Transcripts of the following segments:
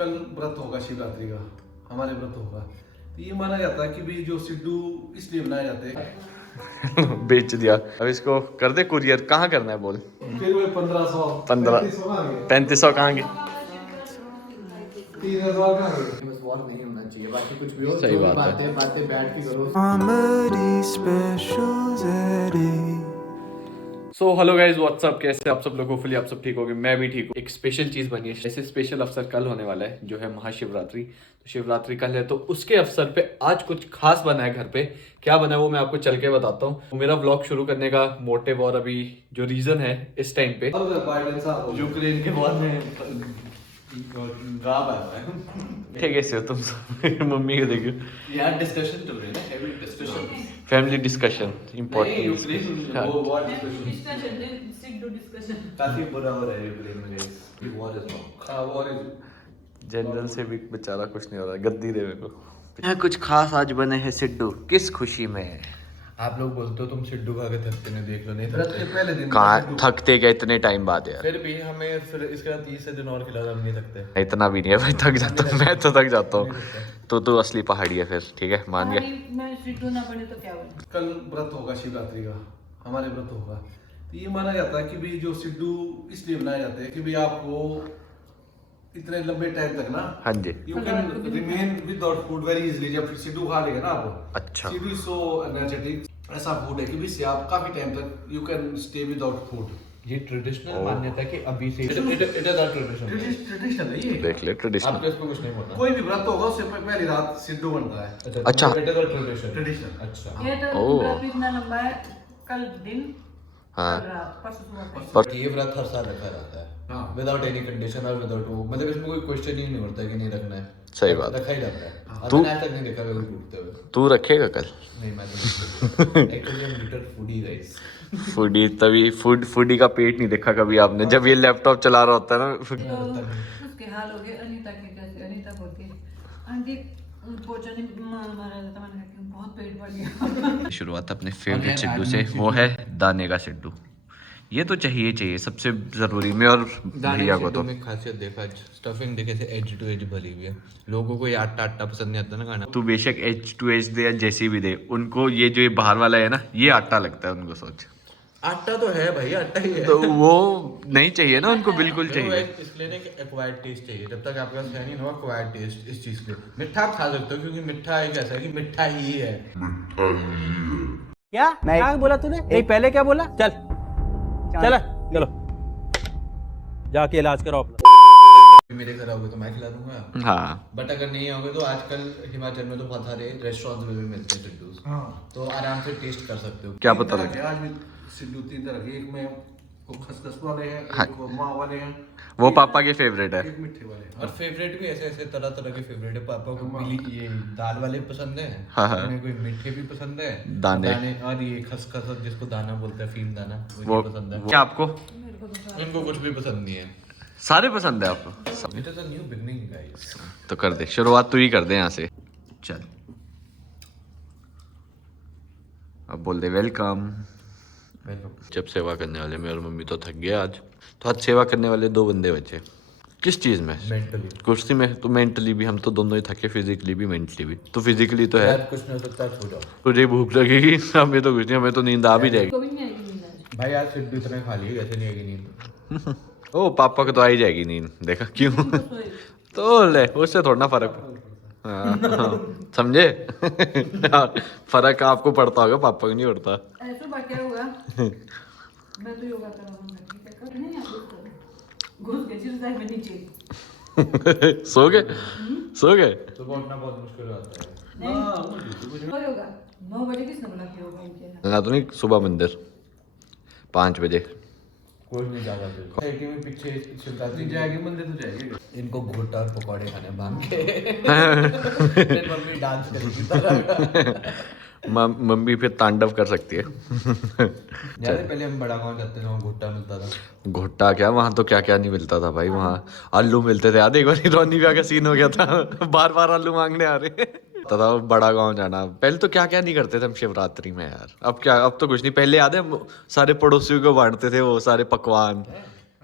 कल व्रत होगा शिवरात्रि का, हमारे व्रत होगा। तो ये माना जाता है कि भाई जो सिड्डू इसलिए बनाए जाते हैं। बेच दिया। अब इसको कर दे कुरियर। कहाँ करना है बोल। फिर वो 1500 3500 कहाँ गए। 3000 कहाँ गए। बस वॉर नहीं होना चाहिए, बाकी कुछ भी हो। सही जो भी बात है। बातें बैठ के करो। सो हेलो गाइज व्हाट्सअप, कैसे आप सब लोग। होपफुली आप सब ठीक होगे, मैं भी ठीक हूँ। एक स्पेशल चीज बनी है, ऐसे स्पेशल अवसर कल होने वाला है जो है महाशिवरात्रि। तो शिवरात्रि कल है, तो उसके अवसर पे आज कुछ खास बना है घर पे। क्या बना है वो मैं आपको चल के बताता हूँ। मेरा व्लॉग शुरू करने का मोटिव और अभी जो रीजन है इस टाइम पे यूक्रेन के बाद में ठीक है सर, तुम मम्मी को देखो यार डिस्कशन चल रही है ना, heavy discussion. Family discussion important. काफी बुरा हो रहा है यूक्रेन में guys, war is on. General से भी बेचारा कुछ नहीं हो रहा, गद्दी दे मेरे को। यहाँ कुछ खास आज बने हैं सिड्डू, किस खुशी में। आप लोग बोलते हो तुम सिड्डू खा के थकते नहीं, देख लो नहीं व्रत के थकते। पहले दिन कहाँ थकते क्या इतने टाइम बाद यार। फिर भी हमें फिर इसके बाद 30 दिन और खिला, हम नहीं थकते। इतना भी नहीं है भाई, थक जाता हूँ मैं, तो थक जाता हूँ। तो असली पहाड़ी है फिर, ठीक है मान गया। मैं सिड्डू ना बने तो क्या बने। कल व्रत होगा शिवरात्रि का, हमारे व्रत होगा। तो ये माना जाता है कि भाई जो सिड्डू इसलिए बनाए जाते हैं कि भाई आपको इतने लंबे टाइम तक ना हाँ जी। You can remain without food very easily. जब सिड्डू खा लेगा ना आप, अच्छा। सिड्डू इज सो एनर्जेटिक, ऐसा फूड है कि इससे आप काफी टाइम तक you can stay without food. ये ट्रेडिशनल मान्यता है कि अभी से it is a tradition. Traditional है ये। देख ले ट्रेडिशनल। आपको इसको कुछ नहीं बोलना। कोई भी व्रत होगा उससे पहली रात सिड्डू बनता है। अच्छा। It is a tradition. Tradition. अच्छा। ये तो ओह। व्रत इतना लंबा है, कल दिन हाँ। कल रात परसों सुबह। पर ये व्रत हर साल रखा जाता है हाँ। विदाउट एनी कंडीशन और विदाउट वो, मतलब इसमें कोई क्वेश्चन ही नहीं उठता कि नहीं रखना है। सही बात। रखा ही जाता है। तू- मैंने आज तक नहीं देखा कभी टूटते हुए। तू रखेगा कल। नहीं मैं तो एक्चुअली हम लिटर फूडी गाइस। फूडी तभी फूडी का पेट नहीं देखा कभी आपने, जब ये लैपटॉप चला रहा होता है ना। तो उसके हाल हो गए अनीता के, कैसे अनीता बोल के आंटी पोचा नहीं मारा जाता, मैंने कहा कि बहुत पेट बढ़ गया। शुरुआत अपने फेवरेट सिड्डू से, वो है दाने का सिड्डू। ये तो चाहिए सबसे जरूरी में, और भैया को तो। में खासियत देखा, स्टफिंग देखे से एज टू एज भरी हुई है। लोगों को ये आटा आटा पसंद नहीं आता ना खाना। तू बेशक एच टू एच दे या जैसी भी दे, उनको ये जो ये बाहर वाला है ना, ये आटा लगता है उनको। सोच, आटा तो है भाई, आटा ही है। तो वो नहीं चाहिए ना उनको, बिल्कुल चाहिए। इसलिए ना कि एक्वायर्ड टेस्ट चाहिए। जब तक आपके पास है नहीं ना एक्वायर्ड टेस्ट इस चीज के, मिठा आप खा सकते हो क्योंकि मिठा एक ऐसा है कि मिठा ही है। क्या क्या बोला तूने? नहीं पहले क्या बोला? चल चलो जाके इलाज कराओ अपना। मेरे घर आओगे तो मैं खिला दूंगा। हाँ। बट अगर नहीं आओगे तो आजकल हिमाचल में तो बहुत सारे रेस्टोरेंट्स में भी मिलते हैं सिड्डूस। हाँ। तो आराम से टेस्ट कर सकते हो। क्या तीन पता तरह लगे। के आज भी सिड्डू 3 तरह के, एक में वो खसखस वाले हैं, हाँ। एक वो माँ वाले हैं, वो पापा के फेवरेट है। एक मिठे वाले हैं। और फेवरेट भी ऐसे ऐसे तरह तरह के फेवरेट है। पापा को पीली ये दाल वाले पसंद है, हाँ, हाँ। उन्हें कोई मीठे भी पसंद है, दाने। और ये खसखस और जिसको दाना बोलते हैं, फीम दाना, वो वो पसंद है। क्या आपको इनको कुछ भी पसंद नहीं है। सारे पसंद है आपको। It is a new beginning guys. तो कर दे शुरुआत, तू ही कर दे यहाँ से। चल अब बोल दे वेलकम। जब सेवा करने वाले मैं और मम्मी तो थक गए आज, तो आज सेवा करने वाले 2 बंदे बचे। किस चीज में? मेंटली कुर्सी में। तो मेंटली भी हम तो दोनों ही थके, फिजिकली भी मेंटली भी। तो फिजिकली तो है, यार कुछ नहीं हो सकता, सो जाओ। तुझे भूख लगेगी, हमें तो कुछ नहीं, हमें तो नींद आ भी जाएगी। को भी नहीं आएगी नींद आज। भाई आज सिड्डू इतना खा लिए, कैसे नहीं आएगी नींद? ओ पापा को तो आ ही जाएगी नींद, देखा क्यों। तो ले उससे थोड़ा ना फर्क। हाँ, हाँ, समझे। फर्क आपको पड़ता होगा, पापा को नहीं पड़ता। ऐसा बात क्या हुआ, मैं तो योगा कर रहा हूँ, ठीक है कर नहीं आप घुस के जिस में नीचे सो गए। सुबह उठना बहुत मुश्किल हो जाता है। नहीं और योगा 9 बजे किसने बोला कि योगा किया? ना तो नहीं, सुबह मंदिर 5 बजे। कोई नहीं जा पाते। एक में पीछे शिवरात्रि जाएगी मंदिर तो जाएगी। इनको घोटा और पकौड़े खाने भांग के। फिर मम्मी डांस करेगी तरह। मम्मी फिर तांडव कर सकती है। यार पहले हम बड़ा गांव जाते थे, वहाँ घोटा मिलता था। घोटा क्या, वहाँ तो क्या क्या नहीं मिलता था भाई। वहाँ आलू मिलते थे। याद एक बार रोनी ब्याह का सीन हो गया था, बार बार आलू मांगने आ रहे तथा बड़ा गांव जाना। पहले तो क्या क्या नहीं करते थे हम शिवरात्रि में यार। अब क्या, अब तो कुछ नहीं। पहले याद है हम सारे पड़ोसियों को बांटते थे वो सारे पकवान।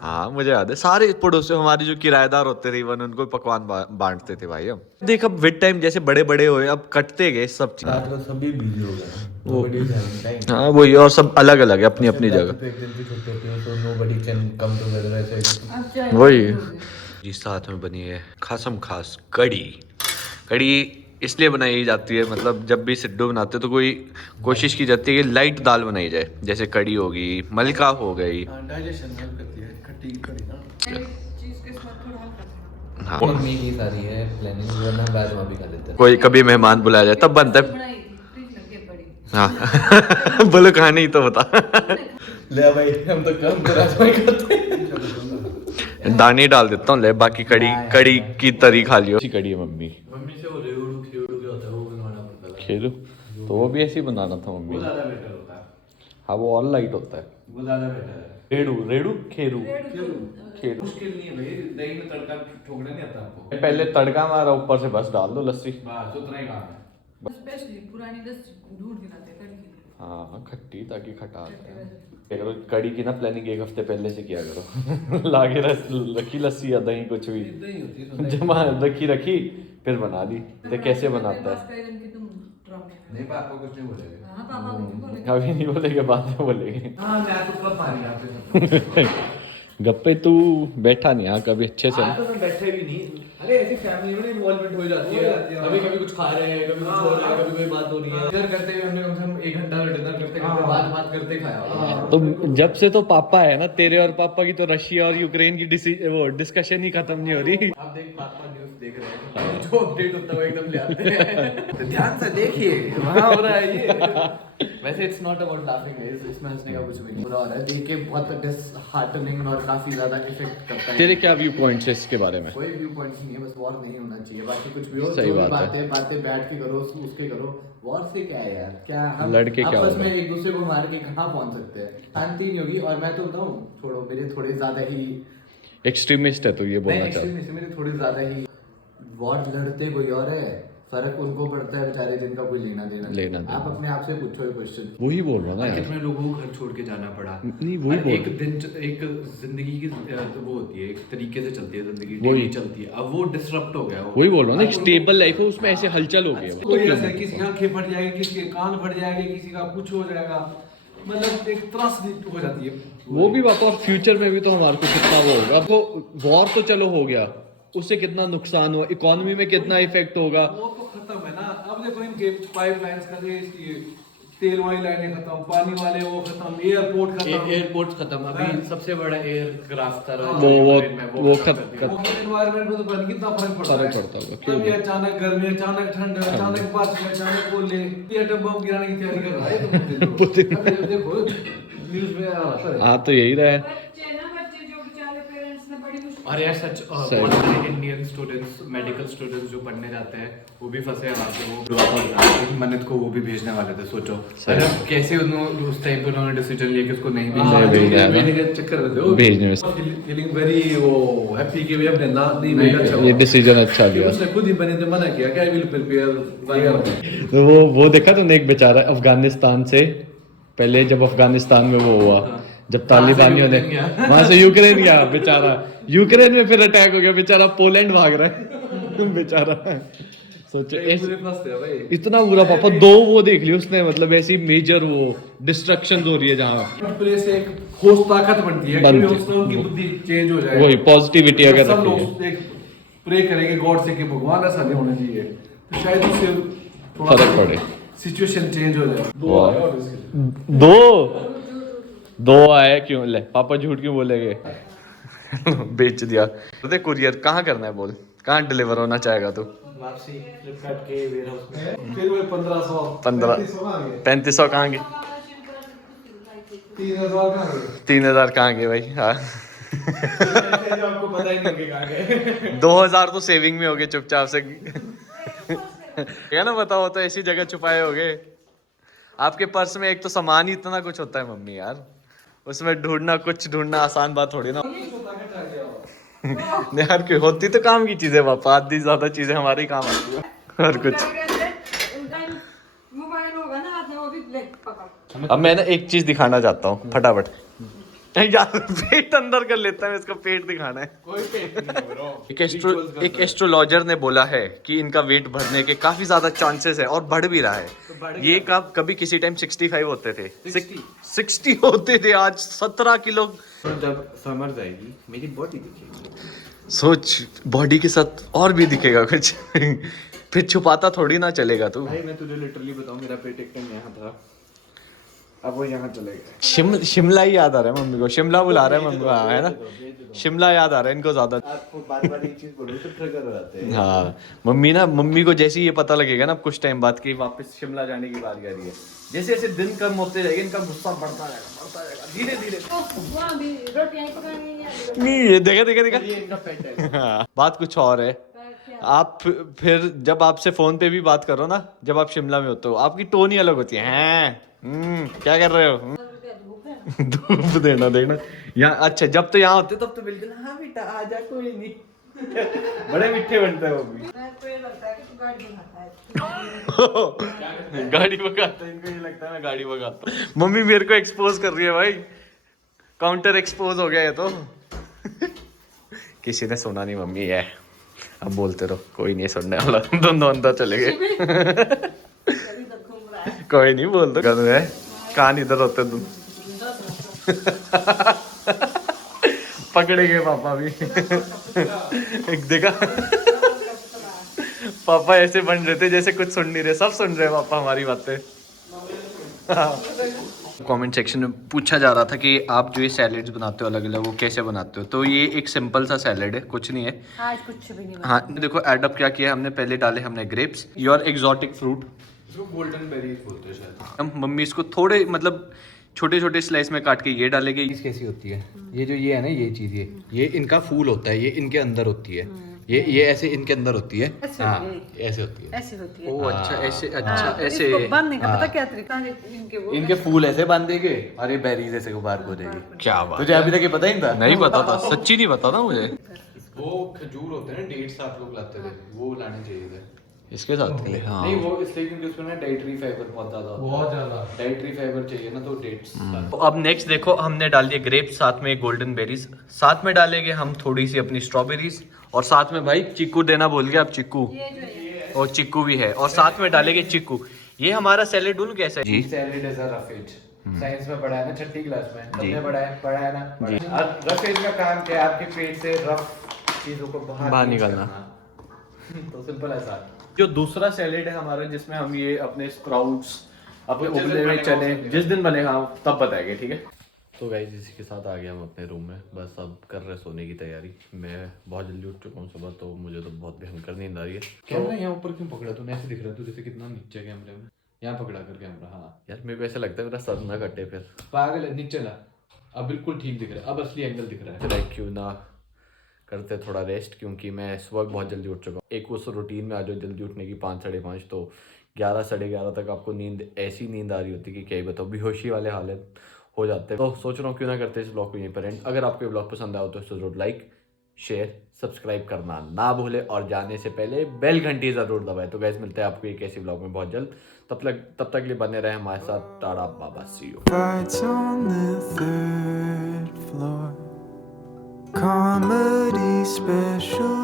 हाँ मुझे याद है, सारे पड़ोसी हमारे जो किराएदार होते थे इवन उनको पकवान बांटते थे भाई हम। देख अब विद टाइम जैसे बड़े बड़े हुए अब कटते गए सब चीज। आजकल सभी बिजी हो गए Nobody is having time. हाँ वही, और सब अलग अलग है अपनी अपनी जैसे जगह। तो एक दिन की छुट्टी होती है तो nobody can come together ऐसे। अब चाय वही हो गई। जी, साथ में बनी है खासम खास कड़ी। कड़ी इसलिए बनाई जाती है, मतलब जब भी सिड्डू बनाते तो कोई कोशिश की जाती है कि लाइट दाल बनाई जाए, जैसे कड़ी होगी, मलका हो गई। डाइजेशन हेल्प करती है खट्टी कड़ी ना। चीज के साथ थोड़ा हल्का सा। हाँ मम्मी की सारी है प्लानिंग, वरना हम राजमा भी खा लेते हैं। कोई कभी मेहमान बुलाया जाए तब बनता है। बनाई थी, फ्रिज लग गई पड़ी। हाँ बोलो कहानी तो बता। ले भाई हम तो कम तो राजमा ही खाते हैं। दाने डाल देता हूँ, ले बाकी कड़ी कड़ी की तरी खा लियो। कड़ी है मम्मी मम्मी से वो रेवड़ू खेवड़ू क्या होता है वो बनवाना पड़ता है। खेलू तो वो भी ऐसे ही बनाना था मम्मी। वो ज्यादा बेटर होता है, हाँ वो और लाइट होता है। वो ज्यादा बेटर है। रेड़ू रेड़ू खेरू खेलू खेरू। मुश्किल नहीं है भाई, दही में तड़का ठोकना नहीं आता आपको। पहले तड़का मारा, ऊपर से बस डाल दो लस्सी। बस उतना ही काम है। स्पेशली पुरानी दस ढूंढ के लाते कड़ी के लिए। हाँ खट्टी ताकि खटा करो। कड़ी की ना प्लानिंग एक हफ्ते पहले से किया करो। लागे रखी लस्सी या दही कुछ भी इतना ही होती है। जमा रखी फिर बना दी। तो कैसे बनाता है? नहीं पापा कुछ नहीं बोलेंगे। हाँ पापा भी नहीं बोलेंगे। अभी नहीं बोलेंगे, बाद में बोलेंगे। हाँ मैं तो कब पानी आते गप्पे तू बैठा नहीं यहाँ कभी अच्छे से। आज तो मैं बैठे भी नहीं। अरे ऐसी फैमिली में इन्वॉल्वमेंट हो जाती है। कभी कभी कुछ खा रहे हैं, कभी कुछ हो रहा है, कभी कोई बात हो रही है। डिनर करते हुए हमने कम से कम 1 घंटा डिनर करते करते बात करते खाया होगा। तो जब से तो पापा है ना, तेरे और पापा की तो रशिया और यूक्रेन की वो डिस्कशन ही खत्म नहीं हो रही। आप देख पापा न्यूज़ देख रहे हैं, जो अपडेट होता है वो एकदम ले आते हैं। तो ध्यान से देखिए वहाँ हो रहा है ये। वैसे इट्स नॉट अबाउट लाफिंग, इसमें हंसने का कुछ भी नहीं। बुरा हो रहा है देख के, बहुत डिसहार्टनिंग और काफी ज्यादा इफेक्ट करता है। तेरे क्या व्यू पॉइंट्स है इसके बारे में? कोई व्यू पॉइंट्स नहीं है, बस वॉर नहीं होना चाहिए, बाकी कुछ भी हो। सही जो भी बात है। बातें बैठ के करो, उसके करो। वॉर से क्या है यार, क्या हम लड़के क्या आपस होगा? में एक दूसरे को मार के कहाँ पहुंच सकते हैं? शांति नहीं होगी। और मैं तो बताऊं, छोड़ो मेरे थोड़े ज्यादा ही एक्सट्रीमिस्ट है तो ये बोलना चाहता हूँ। नहीं, मेरे थोड़े ज्यादा ही वॉर लड़ते कोई और है, फर्क उनको पड़ता है बेचारे जिनका कोई लेना देना नहीं। आप अपने आप से पूछो ये क्वेश्चन। वही बोल रहा हूँ ना यार। कितने लोगों को घर छोड़ के जाना पड़ा। नहीं, वही और बोल एक दिन एक जिंदगी की वो होती है, एक तरीके से चलती है जिंदगी, वही। डेली चलती है। अब वो डिसरप्ट हो गया। वही बोल रहा हूँ ना, एक स्टेबल लाइफ है उसमें ऐसे हलचल हो गया। कोई ऐसा है, किसी की आंखें फट जाएगी, किसी के कान फट जाएंगे, किसी का कुछ हो जाएगा, मतलब एक त्रासदी हो जाती है। वो भी बात, और फ्यूचर में भी तो हमारे को कितना वो होगा। वो वॉर तो चलो हो गया, उससे कितना नुकसान हुआ, इकोनॉमी में कितना इफेक्ट होगा। वो तो खत्म है ना। अब देखो इनके पाइपलाइंस का तेल वाली लाइनें खत्म, पानी वाले वो खत्म, एयरपोर्ट खत्म। एयरपोर्ट खत्म। अभी सबसे बड़ा एयरक्राफ्ट था वो एनवायरनमेंट में तो पता नहीं कितना फर्क पड़ता है। कभी अचानक गर्मी, अचानक ठंड, अचानक बारिश, अचानक ओले, एटम बम गिराने की तैयारी कर रहा है। तो देखो न्यूज़ में आ रहा है। हाँ तो यही रहा है। बच्चे जो बेचारे पेरेंट्स ने बड़ी मुश्किल। और यार सच बहुत सारे इंडियन स्टूडेंट्स, मेडिकल स्टूडेंट्स जो पढ़ने जाते हैं वो भी फंसे हैं वहाँ पे। वो मन्नत को वो भी भेजने वाले थे। सोचो मतलब कैसे उन्होंने उस टाइम पे उन्होंने डिसीजन लिया कि उसको नहीं भेजना के चक्कर में थे वो भेजने में फीलिंग वेरी वो हैप्पी कि भी अपने ना नहीं भेजा। ये डिसीजन अच्छा लिया। उसने खुद ही बने थे, मना किया कि आई विल प्रिपेयर। तो वो देखा तूने, एक बेचारा अफगानिस्तान से पहले, जब अफगानिस्तान में वो हुआ, जब तालिबानियों ने वहां से यूक्रेन गया बेचारा, यूक्रेन में फिर अटैक हो गया, बेचारा पोलैंड भाग रहा है। बेचारा सोचो भाई इतना बुरा पापा। 2 वो देख लिया उसने, मतलब ऐसी मेजर वो डिस्ट्रक्शन हो रही है जहाँ प्रे से एक ठोस ताकत बनती है कि उससे उनकी बुद्धि चेंज हो जाए। वही पॉजिटिविटी अगर सब रखी है। लोग एक प्रे करेंगे गॉड से कि भगवान ऐसा नहीं होना चाहिए, तो शायद उससे थोड़ा फर्क पड़े, सिचुएशन चेंज हो जाए। दो आए क्यों? ले पापा झूठ क्यों बोलेंगे? बेच दिया। कुरियर कहाँ करना है बोल, कहाँ डिलीवर होना चाहेगा तू? वापसी फ्लिपकार्ट के वेयरहाउस में। फिर वो 1500 3500 कहाँ गए? 3000 कहाँ गए? 3000 कहाँ गए भाई? हाँ आपको पता ही नहीं कि कहाँ गए। 2000 तो सेविंग में हो गए चुपचाप से। क्या ना बताओ, तो ऐसी जगह छुपाए हो गए। आपके पर्स में एक तो सामान ही इतना कुछ होता है मम्मी यार, उसमें ढूंढना आसान बात थोड़ी ना। नहीं यार, क्यों होती तो काम की चीजें पापा, आधी ज्यादा चीजें हमारे ही काम आती है और कुछ। मोबाइल होगा ना हाथ में, वो भी ले पकड़। अब मैं ना एक चीज दिखाना चाहता हूँ फटाफट। यार पेट अंदर कर लेता है, इसका पेट दिखाना है। कोई पेट नहीं ब्रो। एक एस्ट्रोलॉजर ने बोला है कि इनका वेट बढ़ने के काफी ज्यादा चांसेस है और बढ़ भी रहा है। ये कभी किसी टाइम 65 होते थे, 60 होते थे, आज 17 किलो। जब समर जाएगी मेरी बॉडी दिखेगी। सोच, बॉडी के साथ और भी दिखेगा कुछ। फिर छुपाता थोड़ी ना चलेगा तू। भाई मैं तुझे लिटरली बताऊं, मेरा पेट एक टाइम यहाँ था, अब वो यहाँ चले गए। शिमला ही याद आ रहा है मम्मी को, शिमला बुला रहा है मम्मी को, हाँ, है ना, शिमला याद आ रहा है इनको ज्यादा। आपको बार बार एक चीज बोलो तो ट्रिगर हो जाते हैं। हाँ, मम्मी को जैसे ही ये पता लगेगा ना कुछ टाइम बाद कि वापस शिमला जाने की बारी आ रही है, जैसे जैसे दिन कम होते जाएंगे इनका गुस्सा बढ़ता जाएगा धीरे धीरे। वहाँ भी रोटियाँ पकानी है। नहीं, ये देखा ये इनका पेट है। हाँ, बात कुछ और है। आप फिर जब आपसे फोन पे भी बात करो ना, जब आप शिमला में होते हो, आपकी टोन ही अलग होती है। हैं, क्या कर रहे हो? धूप देना देखना यहाँ। अच्छा, जब तो यहाँ होते तब तो बिल्कुल हाँ बेटा आजा, कोई नहीं। बड़े मीठे बनते हैं वो भी। गाड़ी भगाता है, इनको ये लगता है मैं गाड़ी भगाता हूँ। मम्मी मेरे को एक्सपोज कर रही है भाई, काउंटर एक्सपोज हो गया ये तो। किसी ने सुना नहीं मम्मी है, अब बोलते रहो, कोई नहीं सुनने वाला। दोनों अंदर चले गए। कोई नहीं, बोल दो। कर है कान इधर होते तुम। पकड़े गए पापा भी। एक देखा, पापा ऐसे बन रहे थे जैसे कुछ सुन नहीं रहे, सब सुन रहे पापा हमारी बातें। कमेंट सेक्शन में पूछा जा रहा था कि आप जो ये सैलेड्स बनाते हो अलग अलग, वो कैसे बनाते हो? तो ये एक सिंपल सा सैलेड है, कुछ नहीं है। आज कुछ भी नहीं। हाँ देखो, एडअप क्या किया हमने, पहले डाले हमने ग्रेप्स, योर एक्सोटिक फ्रूट, इसको गोल्डन बेरीज बोलते हैं शायद। हम मम्मी इसको थोड़े मतलब छोटे छोटे स्लाइस में काट के ये डालेंगे। चीज कैसी होती है, ये जो ये है ना, ये चीज ये इनका फूल होता है, ये इनके अंदर होती है, ये ऐसे इनके अंदर होती है। हाँ, ऐसे होती है। ऐसी होती है। ओ अच्छा, ऐसे, अच्छा हाँ, ऐसे इसको बांधने का पता क्या तरीका है? इनके फूल ऐसे बांधेंगे और ये बेरीज ऐसे को बाहर खोदेगी। क्या बात, तुझे अभी तक ये पता ही नहीं था? नहीं पता था, सच्ची नहीं पता था मुझे। वो खजूर होते हैं ना, डेट्स आप लोग लाते थे, वो लाने चाहिए थे इसके साथ के लिए। हाँ, नहीं, वो इसलिए क्योंकि उसमें ना डाइटरी फाइबर बहुत ज्यादा होता है। बहुत ज्यादा डाइटरी फाइबर चाहिए ना, तो डेट्स। तो अब नेक्स्ट देखो, हमने डाल दिए ग्रेप्स, साथ में गोल्डन बेरीज, साथ में डालेंगे हम थोड़ी सी अपनी स्ट्रॉबेरीज, और साथ में भाई चीकू देना भूल गया आप, चीकू, और चीकू भी है, और साथ में डालेंगे चीकू। ये हमारा सैलेड डुल कैसा है जी? Salad is a roughage. Science में पढ़ा है ना, छठी क्लास में हमने पढ़ा है ना। अब रफ एज का काम क्या है? आपके पेट से रफ चीजों को बाहर निकालना। तो सिंपल है सर। जो दूसरा सैलेड है हमारा, जिसमें हम ये अपने स्प्राउट्स, अपने उबले हुए चने जिस दिन बने हाँ तब बताएंगे, ठीक है? तो गाइस इसी के साथ आ गया हम अपने रूम में, बस अब कर रहे सोने की तैयारी। मैं बहुत जल्दी उठ चुका हूँ सुबह, तो मुझे तो बहुत भयंकर नींद आ रही है। कैमरा यहाँ ऊपर क्यों पकड़ा तूने? ऐसे दिख रहा है तू जैसे कितना नीचे कैमरे में। यहाँ पकड़ा कर कैमरा। हाँ यार मेरे को ऐसा लगता है मेरा सर ना कटे फिर। पागल है, नीचे ला। अब बिल्कुल ठीक दिख रहा है, अब असली एंगल दिख रहा है। क्यों ना करते थोड़ा रेस्ट, क्योंकि मैं सुबह बहुत जल्दी उठ चुका हूँ। एक उस रूटीन में आ जाओ जल्दी उठने की, 5 साढ़े 5, तो 11 साढ़े 11 तक आपको नींद, ऐसी नींद आ रही होती कि क्या ही बताओ, बेहोशी वाले हालत हो जाते हैं। तो सोच रहा हूँ क्यों ना करते इस ब्लॉग को यहीं पर एंड। अगर आपको ये ब्लॉग पसंद आया हो तो जरूर लाइक शेयर सब्सक्राइब करना ना भूले, और जाने से पहले बेल घंटी जरूर दबाए। तो गाइस मिलते हैं आपको एक ऐसी ब्लॉग में बहुत जल्द, तब तक लिए बने रहे हमारे साथ। टाटा बाबा, सी you. Fights on the 3rd floor. Comedy special.